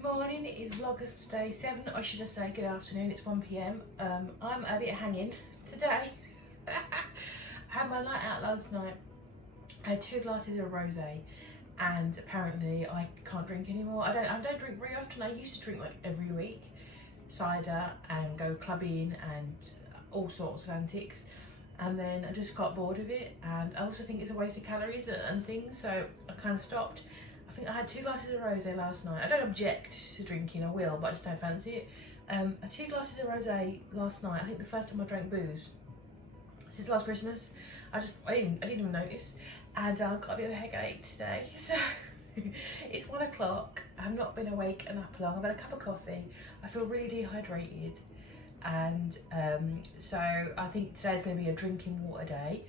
Good morning, it is VLOGMAS day 7, or should I say good afternoon, it's 1 PM. I'm a bit hanging today. I had my night out last night. I had 2 glasses of rosé and apparently I can't drink anymore. I don't drink very often. I used to drink like every week, cider and go clubbing and all sorts of antics. And then I just got bored of it, and I also think it's a waste of calories and things, so I kind of stopped. I think I had 2 glasses of rosé last night. I don't object to drinking, I will, but I just don't fancy it. I had 2 glasses of rosé last night. I think the first time I drank booze since last Christmas. I didn't even notice, and I got a bit of a headache today. So it's 1 o'clock. I've not been awake and up long. I've had a cup of coffee. I feel really dehydrated, and so I think today's going to be a drinking water day.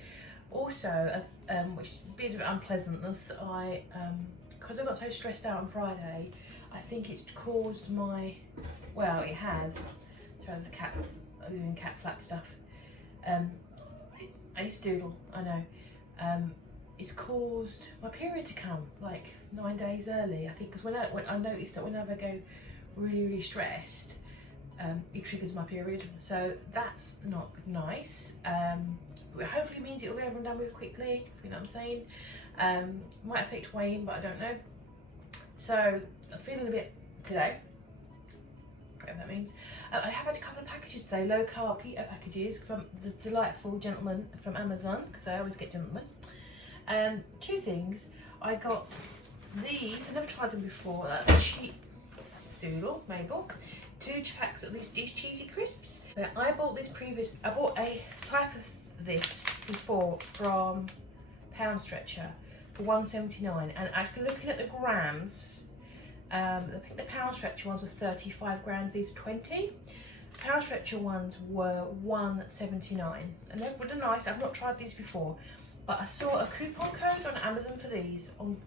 Also, which is a bit of unpleasantness, because I got so stressed out on Friday, I think it's caused my, well, it has. Sorry, the cats are doing cat flap stuff. It's doodle, I know. It's caused my period to come like 9 days early, I think, because when I noticed that whenever I go really stressed, it triggers my period, so that's not nice. Hopefully means it'll be over and done with quickly, you know what I'm saying. Might affect Wayne, but I don't know. So I'm feeling a bit today, whatever that means. I have had a couple of packages today, low carb keto packages from the delightful gentleman from Amazon, because I always get gentlemen. 2 things. I got these, I've never tried them before, cheap doodle, Mabel. 2 packs of these cheesy crisps. So I bought a type of this before from Pound Stretcher for $1.79, and actually looking at the grams, I think the Pound Stretcher ones were 35 grams, these are 20. Pound Stretcher ones were $1.79, and they're nice. I've not tried these before, but I saw a coupon code on Amazon for these on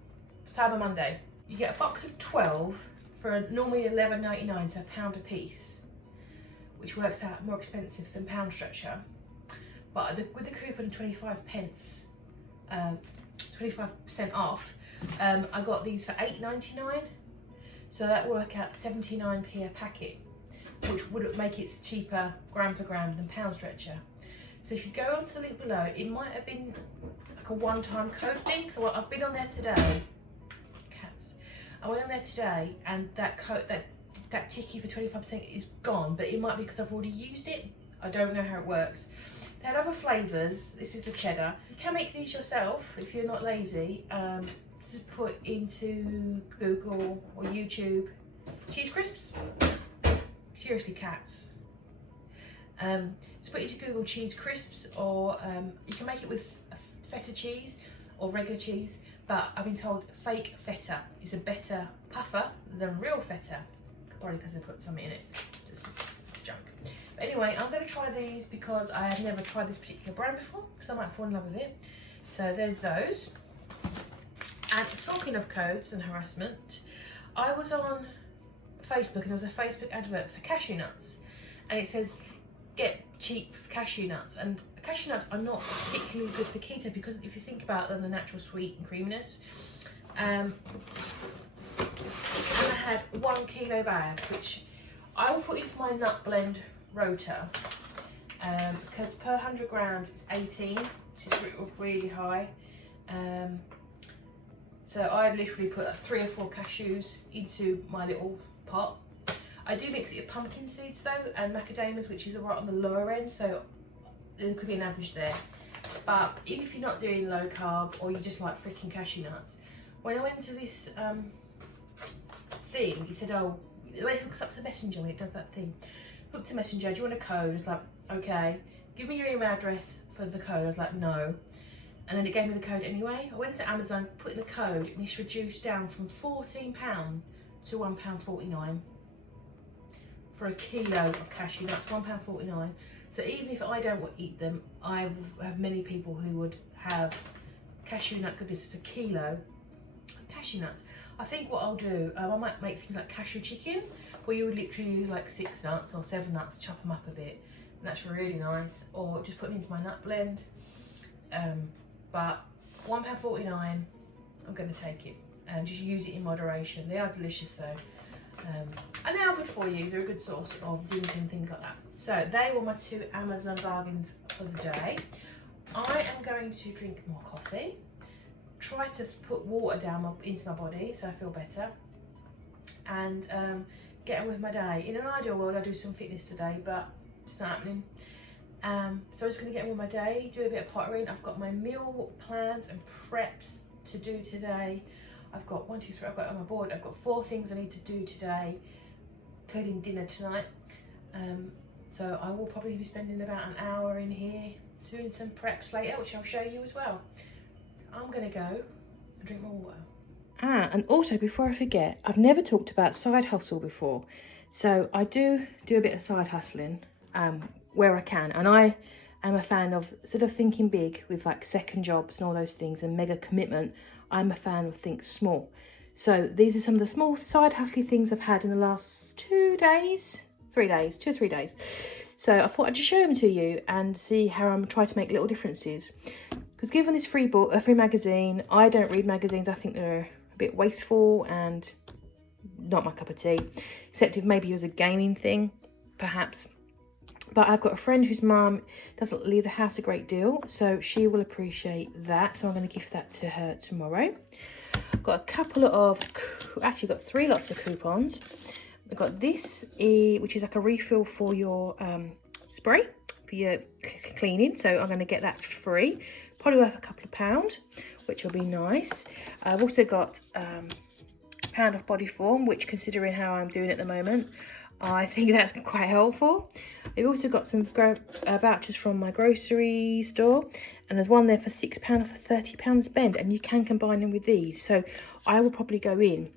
Cyber Monday. You get a box of 12 for normally $11.99, so £1 a piece, which works out more expensive than Pound Stretcher. But with the coupon 25 pence, 25% off, I got these for $8.99, so that will work out 79p a packet, which would make it cheaper gram for gram than Pound Stretcher. So if you go onto the link below, it might have been like a one-time code thing. So I've been on there today. I went on there today, and that code, that ticky for 25% is gone, but it might be because I've already used it. I don't know how it works. They had other flavours. This is the cheddar. You can make these yourself if you're not lazy. Just put into Google or YouTube cheese crisps. Seriously, cats. Just put into Google cheese crisps, or you can make it with feta cheese or regular cheese. But I've been told fake feta is a better puffer than real feta, probably because they put something in it, just junk. But anyway, I'm going to try these because I have never tried this particular brand before, because I might fall in love with it. So there's those. And talking of codes and harassment, I was on Facebook and there was a Facebook advert for cashew nuts, and it says get cheap cashew nuts, and cashew nuts are not particularly good for keto, because if you think about them, the natural sweet and creaminess. And I had 1 kilo bag, which I will put into my nut blend rotor, because per 100 grams it's 18, which is really high. So I literally put 3 or 4 cashews into my little pot. I do mix it with pumpkin seeds though, and macadamias, which is right on the lower end, so there could be an average there. But even if you're not doing low carb, or you just like freaking cashew nuts, when I went to this thing, he said, oh, when it hooks up to the messenger, when it does that thing, hook to messenger, do you want a code? It's like, okay, give me your email address for the code. I was like, no. And then it gave me the code anyway. I went to Amazon, put in the code, and it's reduced down from £14 to £1.49 for a kilo of cashew nuts, £1.49. So even if I don't eat them, I have many people who would have cashew nut goodness. It's a kilo of cashew nuts. I think what I'll do, I might make things like cashew chicken, where you would literally use like 6 nuts or 7 nuts, chop them up a bit, and that's really nice. Or just put them into my nut blend. But £1.49, I'm going to take it, and just use it in moderation. They are delicious though. And they are good for you. They're a good source of zinc and things like that. So they were my 2 Amazon bargains for the day. I am going to drink more coffee, try to put water down into my body so I feel better, and get on with my day. In an ideal world, I do some fitness today, but it's not happening. So I'm just going to get on with my day, do a bit of pottering. I've got my meal plans and preps to do today. I've got 1, 2, 3, I've got on my board, I've got 4 things I need to do today, including dinner tonight. So I will probably be spending about an hour in here doing some preps later, which I'll show you as well. So I'm going to go and drink more water. And also, before I forget, I've never talked about side hustle before. So I do a bit of side hustling where I can. And I am a fan of sort of thinking big with like second jobs and all those things and mega commitment. I'm a fan of think small. So these are some of the small side hustly things I've had in the last 2 days, 3 days, 2 or 3 days. So I thought I'd just show them to you and see how I'm trying to make little differences. Because given this free book, a free magazine, I don't read magazines. I think they're a bit wasteful and not my cup of tea. Except if maybe it was a gaming thing, perhaps. But I've got a friend whose mum doesn't leave the house a great deal, so she will appreciate that. So I'm going to gift that to her tomorrow. I've got a couple of, actually got 3 lots of coupons. I've got this, which is like a refill for your spray, for your cleaning. So I'm going to get that for free. Probably worth a couple of £1, which will be nice. I've also got £1 off body form, which considering how I'm doing at the moment, I think that's quite helpful. I've also got some vouchers from my grocery store, and there's one there for £6 off a £30 spend, and you can combine them with these. So I will probably go in,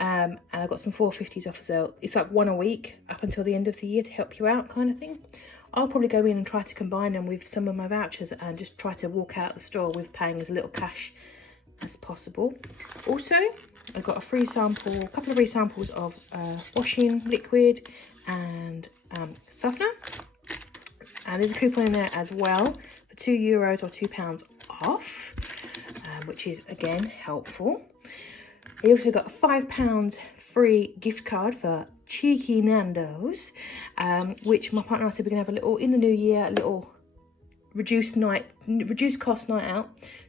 and I've got some 450s off as well. It's like 1 a week up until the end of the year to help you out, kind of thing. I'll probably go in and try to combine them with some of my vouchers and just try to walk out the store with paying as little cash as possible. Also, I've got a free sample, a couple of free samples of washing liquid and softener. And there's a coupon in there as well for €2 or £2 off, which is again helpful. I also got a £5 free gift card for Cheeky Nando's, which my partner and I said we're gonna have a little in the new year, a little reduced cost night out.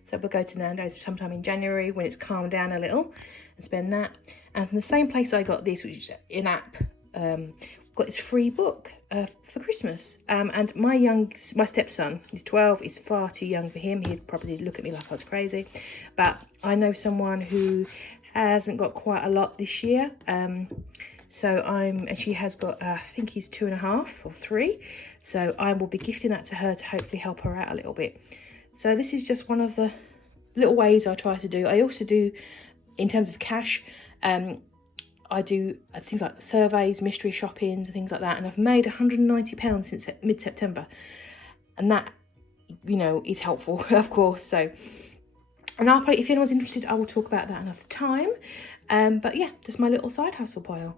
So we'll go to Nando's sometime in January when it's calmed down a little and spend that. And from the same place I got this, which is in app, got this free book for Christmas. And my stepson, he's 12, is far too young for him. He'd probably look at me like I was crazy. But I know someone who hasn't got quite a lot this year. And she has got, I think he's 2.5 or 3. So I will be gifting that to her to hopefully help her out a little bit. So this is just one of the little ways I try to do. I also do, in terms of cash, I do things like surveys, mystery shoppings and things like that. And I've made £190 since mid-September. And that, you know, is helpful, of course. So, and I'll probably, if anyone's interested, I will talk about that another time. But yeah, just my little side hustle pile.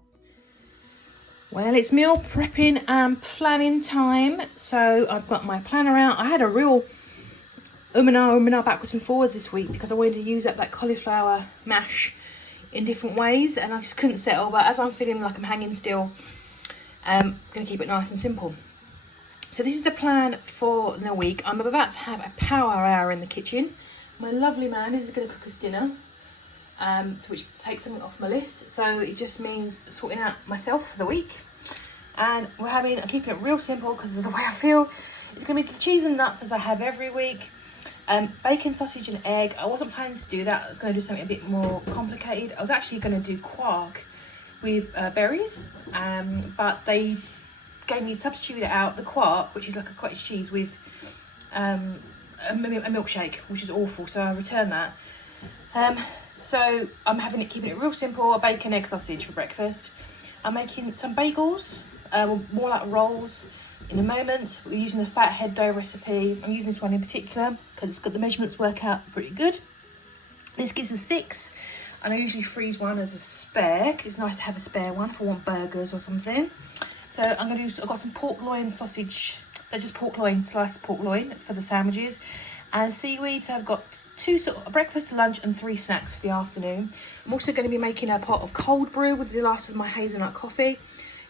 Well, it's meal prepping and planning time. So I've got my planner out. I had a real umina backwards and forwards this week because I wanted to use up that cauliflower mash in different ways and I just couldn't settle. But as I'm feeling like I'm hanging still, I'm going to keep it nice and simple. So this is the plan for the week. I'm about to have a power hour in the kitchen. My lovely man is going to cook us dinner, which takes something off my list. So it just means sorting out myself for the week. And I'm keeping it real simple because of the way I feel. It's going to be cheese and nuts as I have every week. Bacon, sausage and egg. I wasn't planning to do that. I was going to do something a bit more complicated. I was actually going to do quark with berries, but they gave me substituted out the quark, which is like a cottage cheese, with a milkshake, which is awful. So I returned that. So I'm keeping it real simple. A bacon, egg, sausage for breakfast. I'm making some bagels, more like rolls. In a moment, we're using the fathead dough recipe. I'm using this one in particular because it's got the measurements work out pretty good. This gives us 6, and I usually freeze one as a spare because it's nice to have a spare one if I want burgers or something. So I've got some pork loin sausage. They're just pork loin, sliced pork loin for the sandwiches, and seaweed. So I've got 2 sort of breakfast, lunch, and 3 snacks for the afternoon. I'm also going to be making a pot of cold brew with the last of my hazelnut coffee.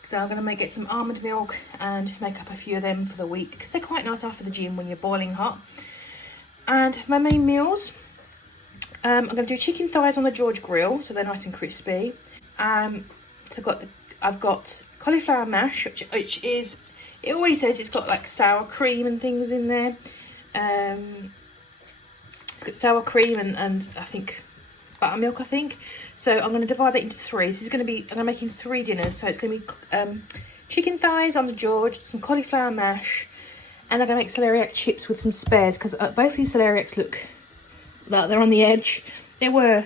So I'm going to get some almond milk and make up a few of them for the week, because they're quite nice after the gym when you're boiling hot. And my main meals, I'm going to do chicken thighs on the George grill, so they're nice and crispy. So I've got cauliflower mash, which is, it already says it's got like sour cream and things in there. It's got sour cream and I think buttermilk, I think. So I'm going to divide that into three. This is going to be, I'm making 3 dinners. So it's going to be chicken thighs on the George, some cauliflower mash, and I'm going to make celeriac chips with some spares, because both these celeriacs look like they're on the edge. I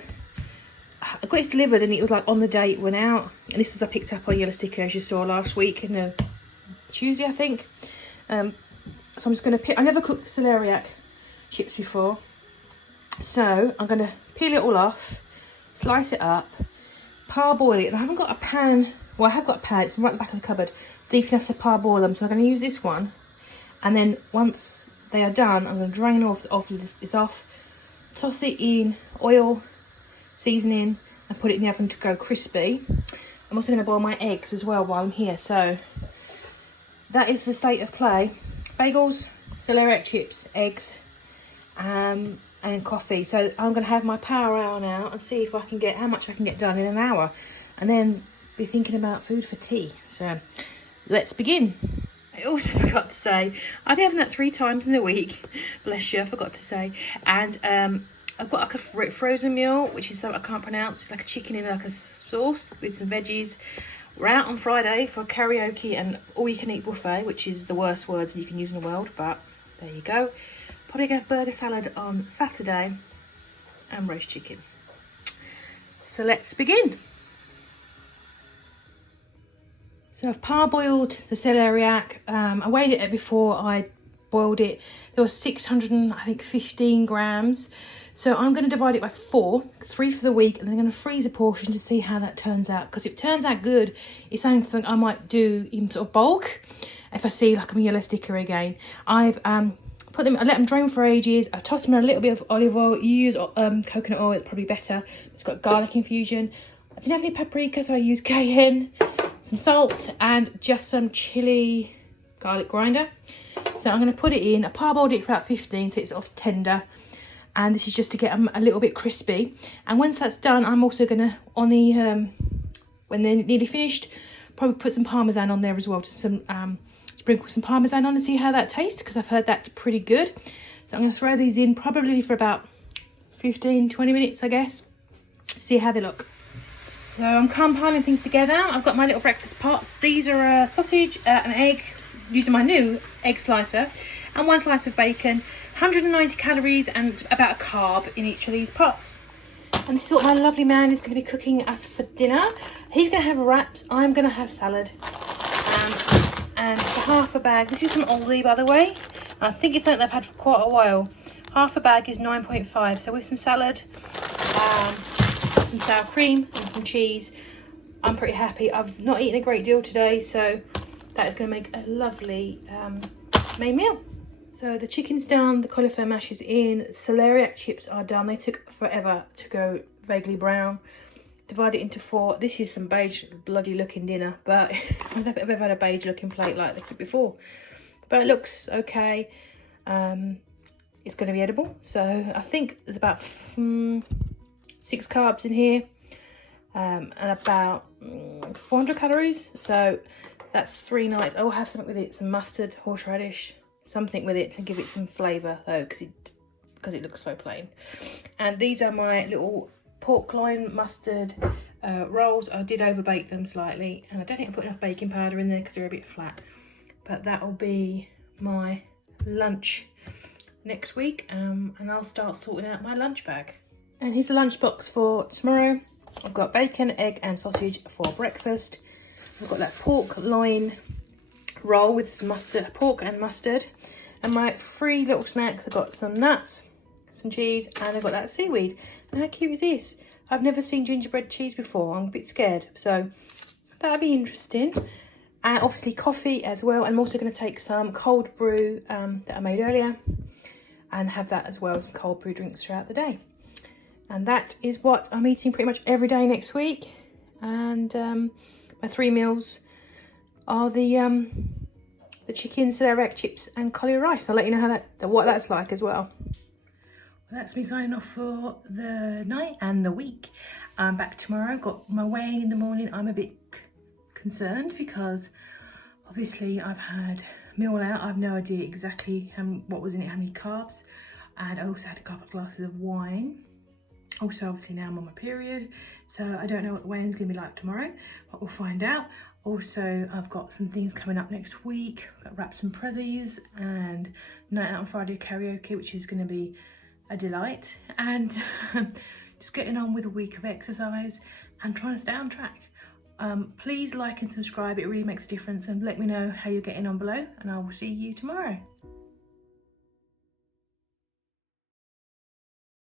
got it delivered and it was like on the day it went out. And this was I picked up on yellow sticker, as you saw last week, in Tuesday, I think. So I'm just going to I never cooked celeriac chips before. So I'm going to peel it all off, slice it up, parboil it. And I haven't got a pan. Well, I have got a pan. It's right at the back of the cupboard, deep enough to parboil them. So I'm going to use this one. And then once they are done, I'm going to drain this off, toss it in oil, seasoning, and put it in the oven to go crispy. I'm also going to boil my eggs as well while I'm here. So that is the state of play. Bagels, celeriac chips, eggs, and coffee. So I'm going to have my power hour now and see if I can get how much I can get done in an hour, and then be thinking about food for tea. So let's begin. I also forgot to say, I've been having that 3 times in the week. Bless you, I forgot to say. And I've got like a frozen meal, which is something I can't pronounce. It's like a chicken in like a sauce with some veggies. We're out on Friday for karaoke and all-you-can-eat buffet, which is the worst words you can use in the world, but there you go. Probably get burger salad on Saturday and roast chicken. So let's begin. So I've parboiled the celeriac. I weighed it before I boiled it. There was 615 grams. So I'm going to divide it by 4, 3 for the week, and then I'm going to freeze a portion to see how that turns out. Because if it turns out good, it's something I might do in sort of bulk if I see like a yellow sticker again. I've I let them drain for ages. I've tossed them in a little bit of olive oil. You use coconut oil, it's probably better. It's got garlic infusion. I didn't have any paprika, so I used cayenne, some salt, and just some chili garlic grinder. So I'm going to put it in. I parboiled it for about 15, so it's off tender. And this is just to get them a little bit crispy. And once that's done, I'm also going to, on the when they're nearly finished, probably put some parmesan on there as well. Sprinkle some parmesan on and see how that tastes, because I've heard that's pretty good. So I'm going to throw these in probably for about 15-20 minutes, I guess, see how they look. So I'm compiling things together. I've got my little breakfast pots. These are a sausage, an egg, using my new egg slicer, and 1 slice of bacon. 190 calories and about a carb in each of these pots. And this is what my lovely man is going to be cooking us for dinner. He's going to have wraps. I'm going to have salad. And for half a bag, this is from Aldi, by the way. I think it's something they've had for quite a while. Half a bag is 9.5. So with some salad, some sour cream and some cheese, I'm pretty happy. I've not eaten a great deal today, so that is going to make a lovely main meal. So the chicken's done, the cauliflower mash is in, celeriac chips are done. They took forever to go vaguely brown. Divide it into 4. This is some beige bloody looking dinner, but I've never had a beige looking plate like this before. But it looks okay. It's going to be edible. So I think there's about 6 carbs in here, and about 400 calories. So that's 3 nights. I'll have something with it, some mustard, horseradish, something with it to give it some flavour though, because it looks so plain. And these are my little pork loin mustard rolls. I did overbake them slightly, and I don't think I put enough baking powder in there because they're a bit flat. But that will be my lunch next week, and I'll start sorting out my lunch bag. And here's the lunch box for tomorrow. I've got bacon, egg and sausage for breakfast. I've got that pork loin roll with some mustard, pork and mustard, and my 3 little snacks. I've got some nuts, some cheese, and I've got that seaweed. And how cute is this? I've never seen gingerbread cheese before. I'm a bit scared, so that'll be interesting. And obviously coffee as well. I'm also going to take some cold brew that I made earlier and have that as well as cold brew drinks throughout the day. And that is what I'm eating pretty much every day next week. And my 3 meals are the chicken, seleriac chips and cauliflower rice. I'll let you know how what that's like as well. That's me signing off for the night and the week. I'm back tomorrow. I've got my weigh-in in the morning. I'm a bit concerned because obviously I've had a meal out. I have no idea exactly what was in it, how many carbs. And I also had a couple of glasses of wine. Also, obviously now I'm on my period, so I don't know what the weigh-in's gonna be like tomorrow, but we'll find out. Also, I've got some things coming up next week. I've got wraps and prezzies and night out on Friday karaoke, which is gonna be a delight. And just getting on with a week of exercise and trying to stay on track. Please like and subscribe, it really makes a difference, and let me know how you're getting on below, and I will see you tomorrow.